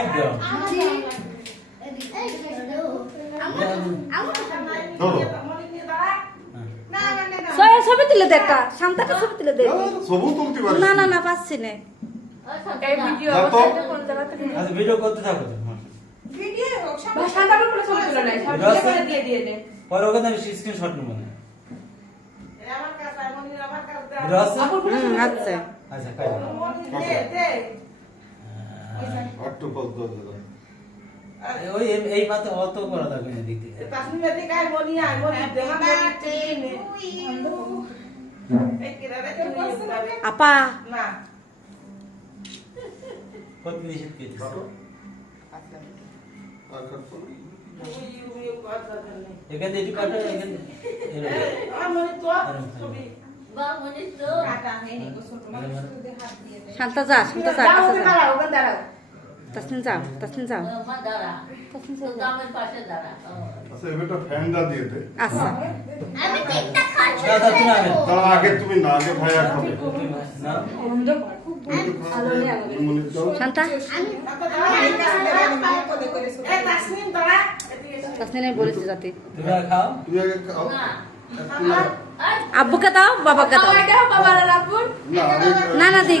একদম সবাই ছবি তুলে দে একটা। শান্তাটা ছবি তুলে দে। সবু তুলতে পারিস না না না পাচ্ছি না। এই ভিডিও আচ্ছা ভিডিও করতে থাকো তো, হ্যাঁ। ভাষাটা পুরো ছবি তুলে নাই সব দিয়ে দিয়ে দে। পরে ওখানে আমি স্ক্রিনশট নেব। না ভিডিও আছে? আপুর পুরো আচ্ছা। আচ্ছা কাজ একটু কত দাদা ওই এই- এই অত করা থাকবে না দিক থেকে আপা। কত নিষেধ করে আর কাটতো না? এখানে এটি কাটো এখানে এরকম। শান্তা যা শান্তা যা যাও যা। দাঁড়াও দাঁড়াও। তাসনিম যাও তাসনিম যাও আচ্ছা দে। আচ্ছা। মনে বলেছি যাতে তুমি আগে খাও তুমি আগে খাও। আব্বুকে দাও বাবাকে দাও। না না দিক।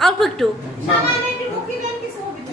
অল্প একটু।